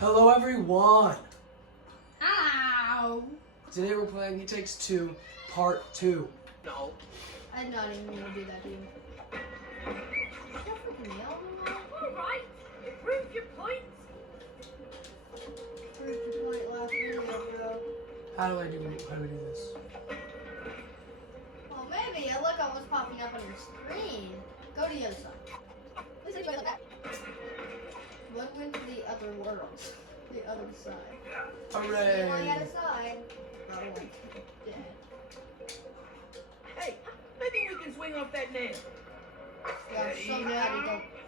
Hello everyone! Ow! Today we're playing He Takes Two, Part 2. No. I did not even mean to do that to you. Alright, prove your point. Prove your point last video, bro. How do we do this? Well, maybe a look at what's popping up on your screen. Go to the other side. Listen to that. Look into the other world. The other side. Hooray! On the other side. Oh, dead. Hey, maybe we can swing off that nail. Yeah, I'm so glad you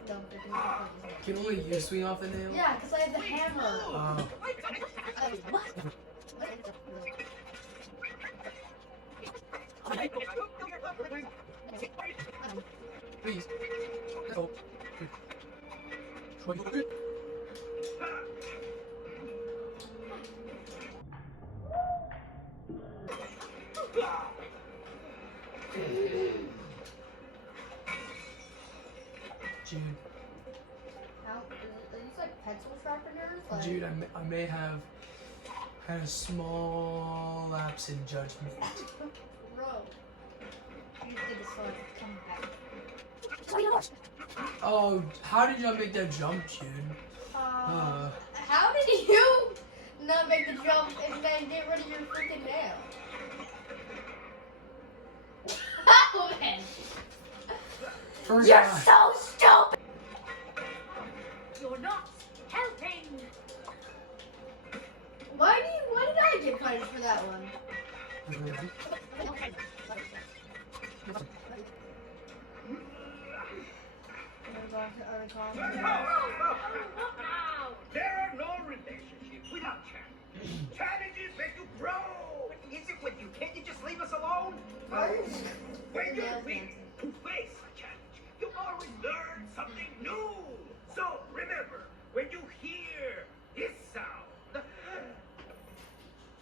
don't freaking know. Can only you swing off the nail? Yeah, because I have the hammer. What? Please. Oh. Jude. How, are these like pencil sharpeners? Like, Jude, I may have had a small lapse in judgment. Bro. You did this so I could come back. Oh, how did y'all make that jump, Jude? How did you not make the jump and then get rid of your freaking nail? How then? First You're time. so stupid! You're not helping. Why did I get punished for that one? There are no relationships without challenge. Challenges make you grow. What is it with you? Can't you just leave us alone? When you're willing to face a challenge, you always learn something new. So remember, when you hear this sound,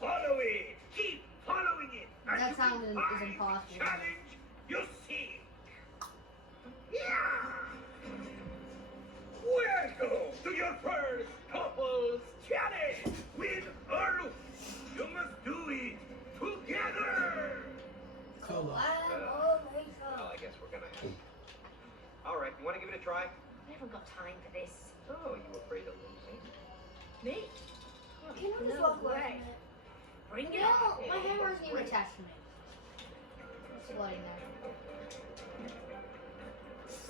follow it. Keep following it. And That you sound will is find impossible. the challenge you seek. Yeah. Welcome to your first couples challenge with Arlo. You must do it together. Cool. Well, I guess we're gonna have. All right, you want to give it a try? I haven't got time for this. Oh, you afraid of losing? Me? Can you just No walk away way. Bring it No, on. my hammer isn't even attached to me. It's floating there.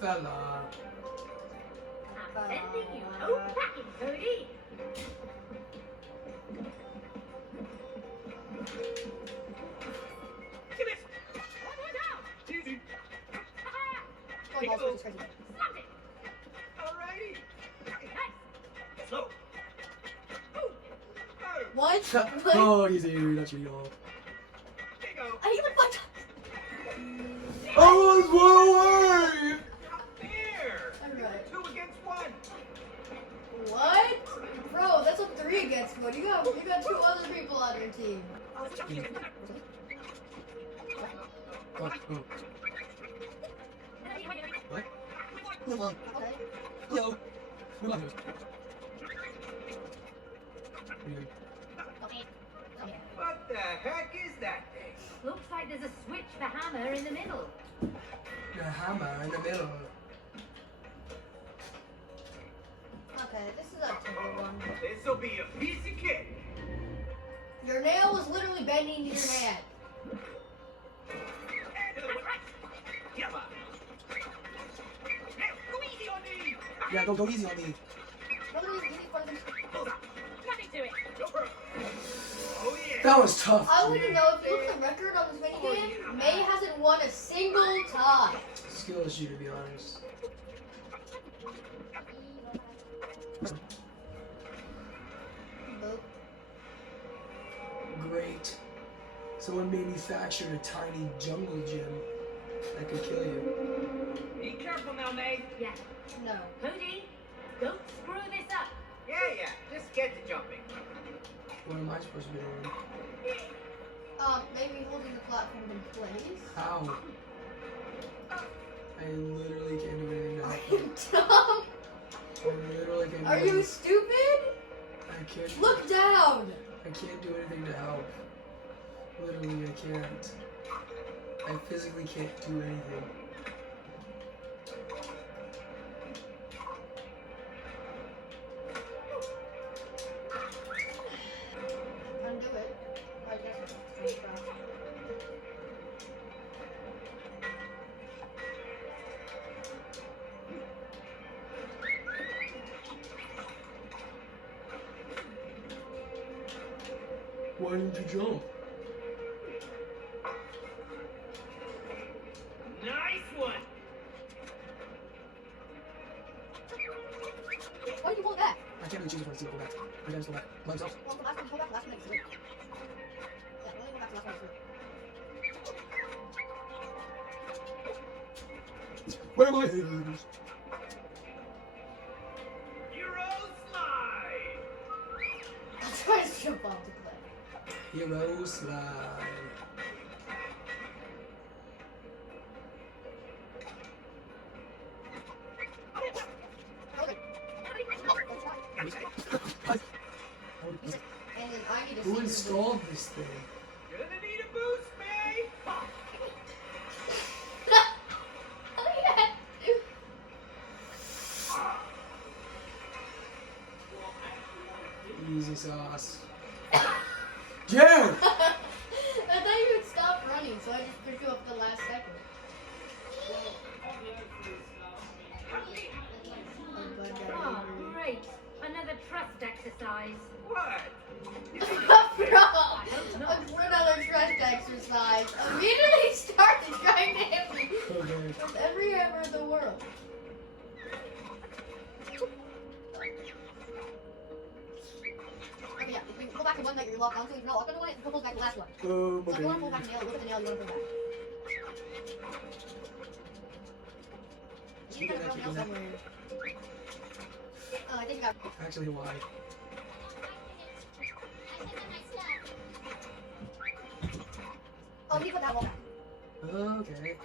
Fella. I'm sending you home packing, Cody. Give it. Easy. Oh, balls, which is crazy. Stop it. Alrighty. Nice. Slow. Ooh. Oh, What? Oh, easy, that's real. there you go. I even fucked up. Oh, it's one away! Not fair. Alright. 2 against 1. What? Bro, that's a 3 against 1. You got 2 other people on your team. What? Oh. What? Come on. Okay. Hello. Come on. What the heck is that thing? Looks like there's a switch for hammer in the middle. The hammer in the middle. Okay, this is a typical one. This'll be a piece of cake. Your nail was literally bending to your hand. And to the right. Come on. Now, go easy on me. Yeah, go easy on me. Literally, easy for them. Hold on. Nothing to it. Go for it. Oh, yeah. That was tough. I want to know if you look at the record on this minigame, May hasn't won a single time. Skill issue, to be honest. Nope. Great. Someone manufactured a tiny jungle gym that could kill you. Be careful now, May. Yeah. No. Cody, don't screw this up. Yeah. Just get to jumping. What am I supposed to be doing? Maybe holding the platform in place. How? I literally can't do anything to Are help you you. dumb? I literally can't do Are you anything. stupid? I can't. Look down! I can't do anything to help. Literally, I can't. I physically can't do anything. Undo it. I guess it's fast. Why didn't you jump? Nice one. Why did you pull it back? I can't really choose if I want to go back. I gotta go back. By myself. Well, the last one, hold back the last one that you threw. Yeah, only go back to the last one you threw. Where am I? Euro slide. That's why I jump off the cliff. Hero slide. And then I need to Who see installed this thing? Gonna need a boost, May. Easy sauce. Dude! I thought you would stop running, so I just picked you up the last second. Oh, great. Another trust exercise. What? Bro, another trust exercise. Immediately started trying to hit me Okay. with every hammer in the world. Okay, yeah, if you pull back the one that you're locked onto, if you're not locked onto one, pull back the last one. So if Okay. you want to pull back the nail, look at the nail you want to pull back. You gotta throw nail somewhere. I think you got. Actually, why? Oh, you put that wall back. Okay.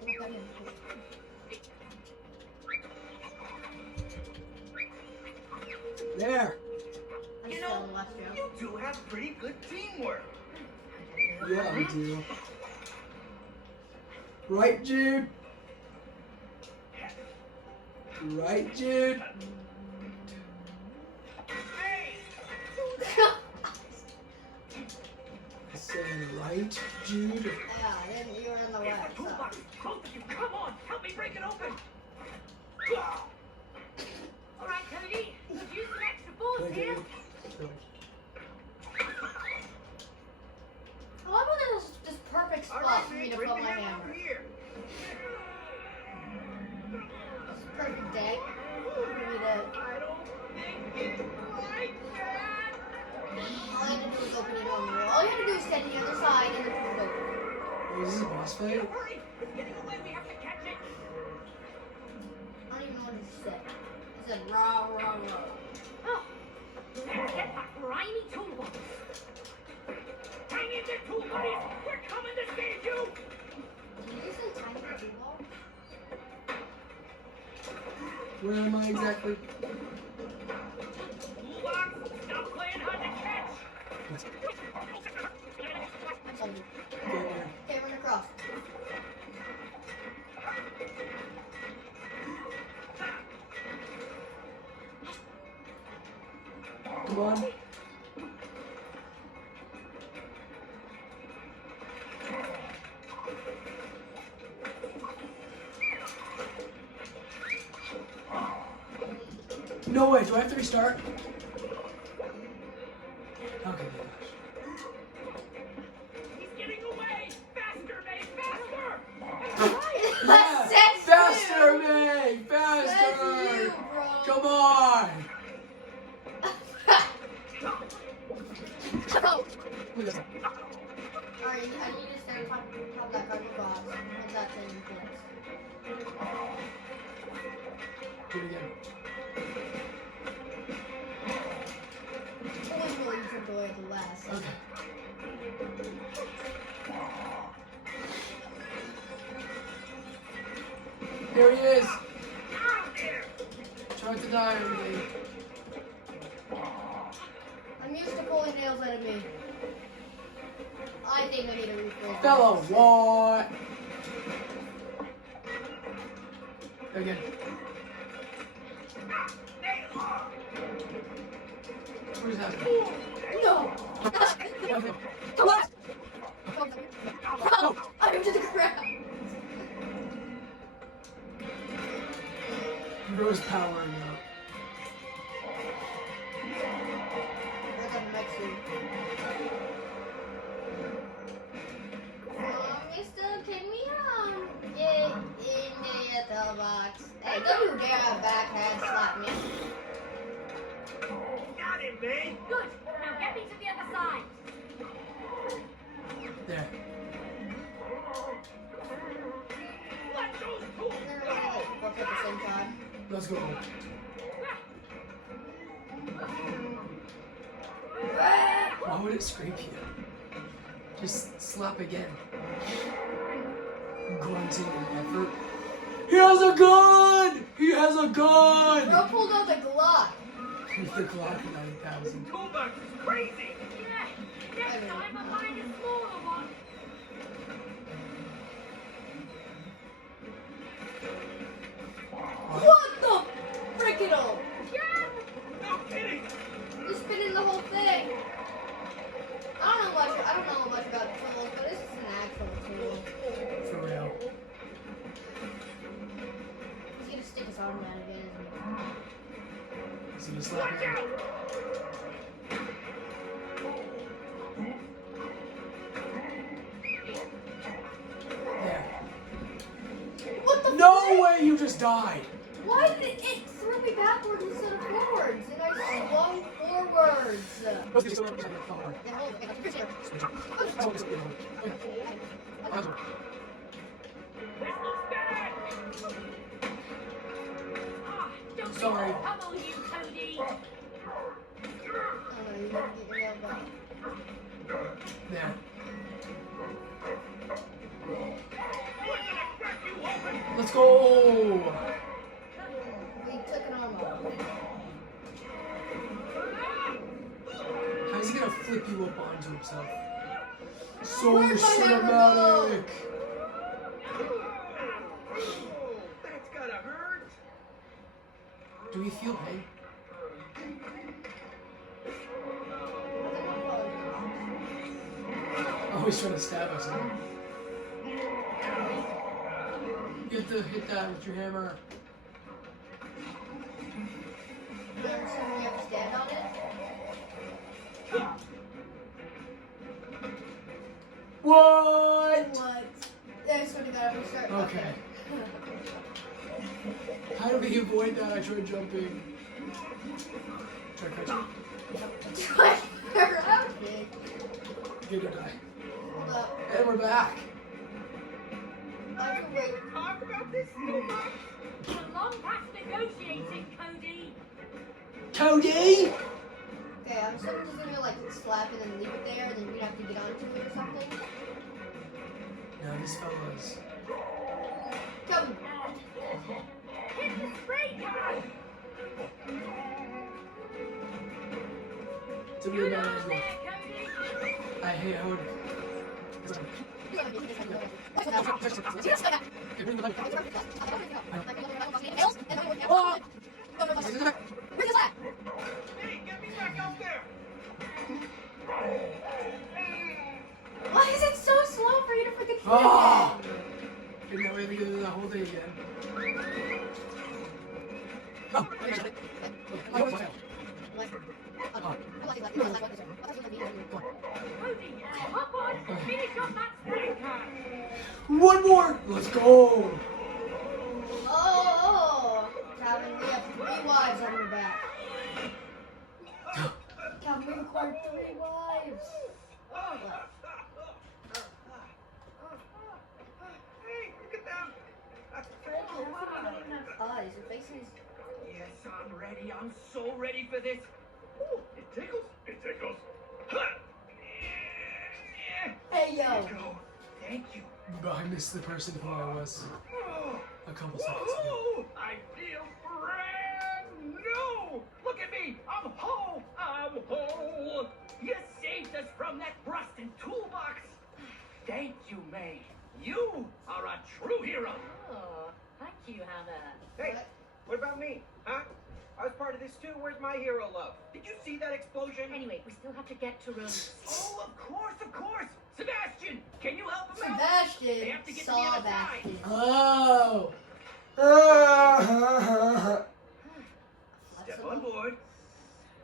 Put that in. There! I You just know, fell in the last jump. You two have pretty good teamwork. Yeah, we do. Right, Jude? Right, Jude? Hey, I said right, Jude? Yeah, then you were in the it's left. a So. toolbox. Both of you, come on, help me break it open. All right, Cody. Use some extra force Okay. here. I love when there's this perfect All spot right, for me Nick, to bring put the my hammer hammer. over here. This perfect day for me to. I don't think it's like that. All I had to do was open it on the wall. All you had to do was stand on the other side and then pull it open. Oh, is this a boss fight? Hurry, it's getting away. We have to catch it. I don't even know what it said. It said rah rah rah. Oh, let's get that grimy toolbox. Hang in there, tool buddies. We're coming to save you. Did you say tiny toolbox? Where am I exactly? Toolbox, stop playing hard to catch. I'm sorry. Get there. Okay, run across. Come on. No way, do I have to restart? Okay, He's getting away. Faster, May, faster. yeah, That's faster, you. May! That's Faster! you, bro. Come on! Oh. Look at that. Alright, I need to stand on top of that cardboard box. And that's in place. Do it again. Always will you can go at the last. Okay. There he is! Out there. Trying to die on me. I'm used to pulling nails out of me. I think I need a rephrase. Bella, what? Again. Where's that? No! Come on! No! I'm to the ground! Bro's powering up. Look at the next one. Mister, can we get in the toolbox? Hey, don't you dare backhand slap me. Got him, man. Good. Now get me to the other side. There. Let those tools They're go. like both at the same time. Let's go. Why would it scrape you? Just slap again. Grunting in effort. He has a gun! He has a gun! Bro pulled out the Glock. The Glock 9000. Toolbox is crazy. Yeah. Next time I'll find a smaller one. What the frickin' oh? No kidding. He's spinning the whole thing. I don't know much about tools, but this is an actual tool. For real. He's gonna stick his arm out again, isn't So you slap Watch him. out. There. he? What the No frick? way you just died! Why did it throw me backwards instead of forwards? And I swung forwards. Yeah, hold it. Okay, here's here. This looks bad. Ah, don't Sorry. Come on, you Cody. Oh no, you didn't get your nail back. There. We're gonna crack you open. Let's go! We took an arm off. How's he gonna flip you up onto himself? So Where'd my hammer cinematic! That's gotta hurt. Do we feel pain? Oh, he's trying to stab us. Huh? You have to hit that with your hammer. You understand when you have to stand on it? What? What? Yeah, I swear to God, I'm gonna start. Okay. How do we avoid that? I tried jumping. Try catching. Try around me. Get to die. Hold up. And we're back. I can wait. Talk about this so much. You're long past negotiating, Cody. Cody! Okay, I'm just gonna like slap it and leave it there, and then we have to get onto it or something. No, this fella's. Come. Hit the spray can. It's a Good weird on man. there, Cody. I hate how it. Oh! Hey, get me back out there. Why is it so slow for you to freaking Ah! And now we have to go through that whole thing again. Oh! Cody, hop on. Finish off that spray can. One more! Let's go! Oh! Calvin, we have 3 wives on your back. Calvin, we required 3 wives. Hey, look at them. Fred, your face doesn't even have eyes. Your face is... Yes, I'm ready. I'm so ready for this. Ooh, it tickles. It tickles. Huh. Hey, There yo. you go. Thank you. But I missed the person who I was Oh, a couple seconds ago. woohoo! I feel brand new. Look at me. I'm whole. this too. Where's my hero love? Did you see that explosion? Anyway, we still have to get to Rose. Oh, of course, of course. Sebastian, can you help him out? They Sebastian have to get to the other side. Sebastian. Oh. Step on board.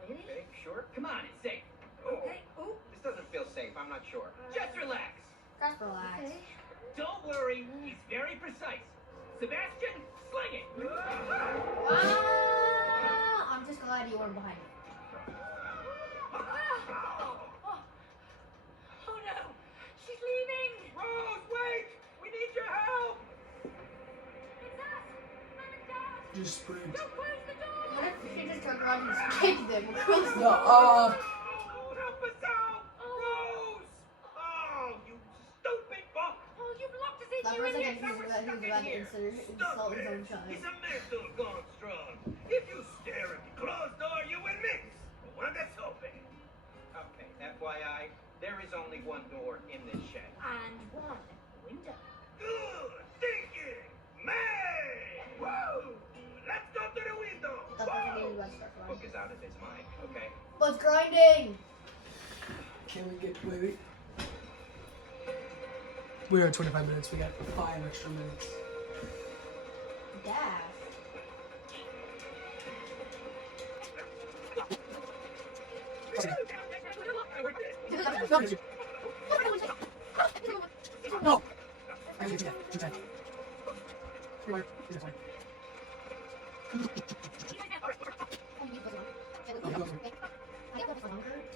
Really? Okay, sure. Come on, it's safe. Okay. Oh. This doesn't feel safe. I'm not sure. Just relax. Just relax. Okay. Don't worry. He's very precise. Sebastian, sling it. I'm just glad you weren't behind me. Oh no! She's leaving! Rose, wait! We need your help! It's us! Mom and Dad! Just sprint. Don't close the door! What if she just turned around and just kicked them across the No, Oh, help us out! Rose! Oh, you stupid fuck! Oh, you've locked us in That here was like again! he was about to insult his own child. He's a mental gone strong. If you stare at the closed door, you will miss the one that's open. Okay, FYI, there is only one door in this shed. And one window. Good thinking, man! Whoa! Let's go to the window. That's what I Whoa! needed about stuff, Book right? is out of his mind, okay? What's grinding? Can we get, wait. We're at 25 minutes. We got 5 extra minutes. Dash. No! I can do that. Do that. Come on. Do that.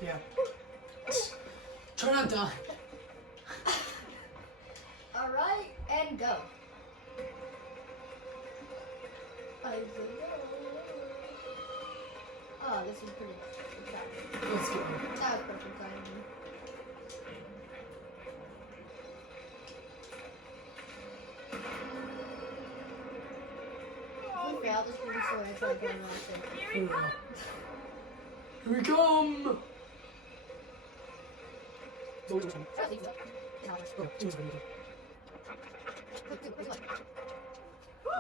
Yeah. Try not to. Alright, and go. Oh, this is pretty good. Let's go. That was perfect timing. If we fail, this will be so anticlimactic. Here it comes! Here we come! Oh,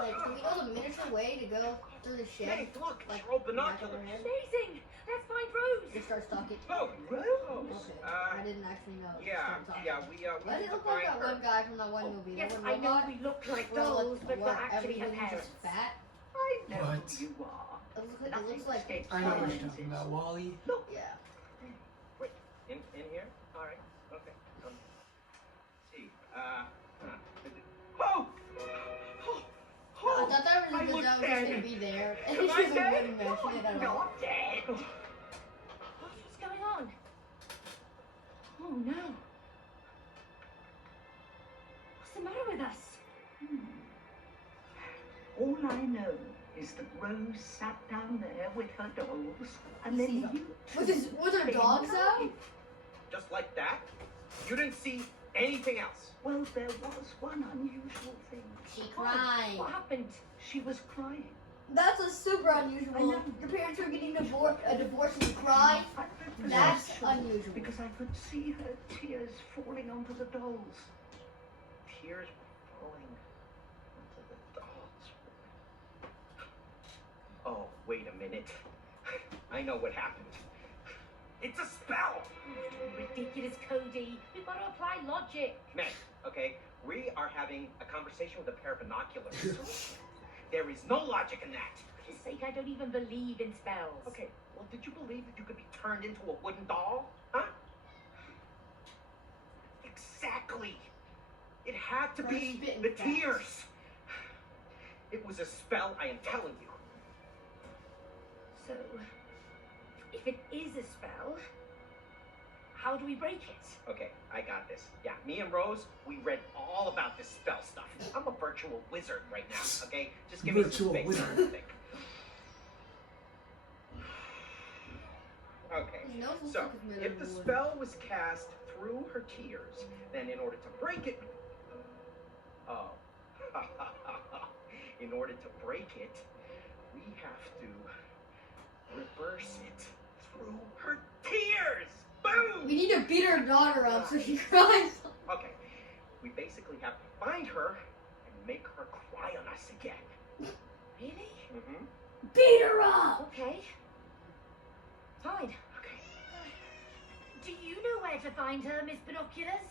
Like, do we know the miniature way to go through the shed? Hey, look, Like, they're all back of binoculars. our head? Amazing! Let's find Rose! Just start stalking. Oh, Rose. Okay, I didn't actually know. Yeah, Start talking. yeah, we Why need did it to look like find that her. one guy from that one movie? Yes, That one I know robot? we look like Well, dolls, but we're what, actually her everybody's parents. just fat? I know What? who you are. It looks like I know what you're talking about. Wally. yeah. Wait, in here? All right, okay. See, oh! I thought that was I just look that was just dead. gonna be there, and Am she I just dead? wouldn't mention it at all. Not dead. What's going on? Oh no. What's the matter with us? All I know is that Rose sat down there with her dolls, and then you With her dogs out? Just like that? You didn't see anything else? Well, there was one unusual thing. She cried. What happened? She was crying. That's a super I unusual. know. Your parents are getting a divorce and you cry. 100% That's sure, unusual. because I could see her tears falling onto the dolls. Tears were falling onto the dolls. Oh, wait a minute. I know what happened. It's a spell! Ridiculous, Cody. We've got to apply logic. Meg, okay, we are having a conversation with a pair of binoculars. There is no logic in that. For his sake, I don't even believe in spells. Okay, well, did you believe that you could be turned into a wooden doll? Huh? Exactly. It had to Or be spitting the facts. tears. It was a spell, I am telling you. So, if it is a spell, how do we break it? Okay, I got this. Yeah, me and Rose, we read all about this spell stuff. I'm a virtual wizard right now, okay? Just give me Virtual some space wizard. to think. Okay, His nose looks so like it's made if of the wood. spell was cast through her tears, then in order to break it... Oh. In order to break it, we have to reverse it through her tears! Boom! We need to beat her daughter up so she cries. Okay, we basically have to find her and make her cry on us again. Really? Mm-hmm. beat her up. Okay. Fine. Okay. Do you know where to find her, Miss Binoculars?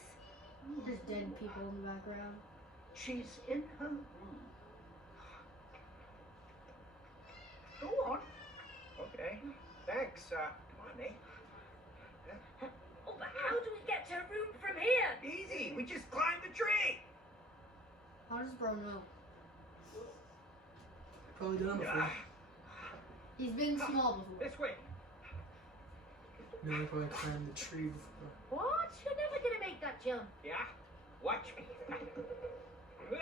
There's dead people in the background. She's in her room. Go on. Okay. Thanks. Come on, Nate. Oh, but how do we get to her room from here? Easy. We just climbed the tree. How does bro know? Probably done it before. He's been small before. This way. No, I probably climbed the tree before. What? You're never gonna make that jump. Yeah? Watch me. Oh!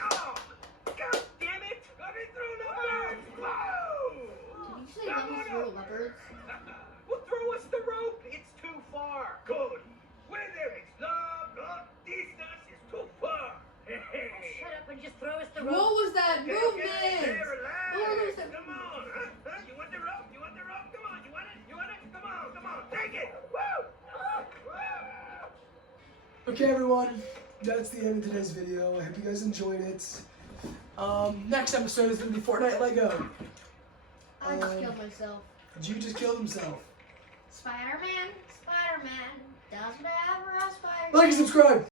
Oh! God damn it! Let me through the birds! Whoa! Did you say let me through leopards? Well, throw us the rope. It's too far. Good. Where there is love, not distance is too far. Shut up and just throw us the What rope. was that Okay, movement? there, relax. What was that? Come on. Huh? You want the rope? You want the rope? Come on. You want it? You want it? Come on. Come on. Take it. Woo! Woo! Okay, everyone, that's the end of today's video. I hope you guys enjoyed it. Next episode is going to be Fortnite Lego. I just killed myself. Ju just killed himself. Spider-Man does whatever a spider. Like and subscribe.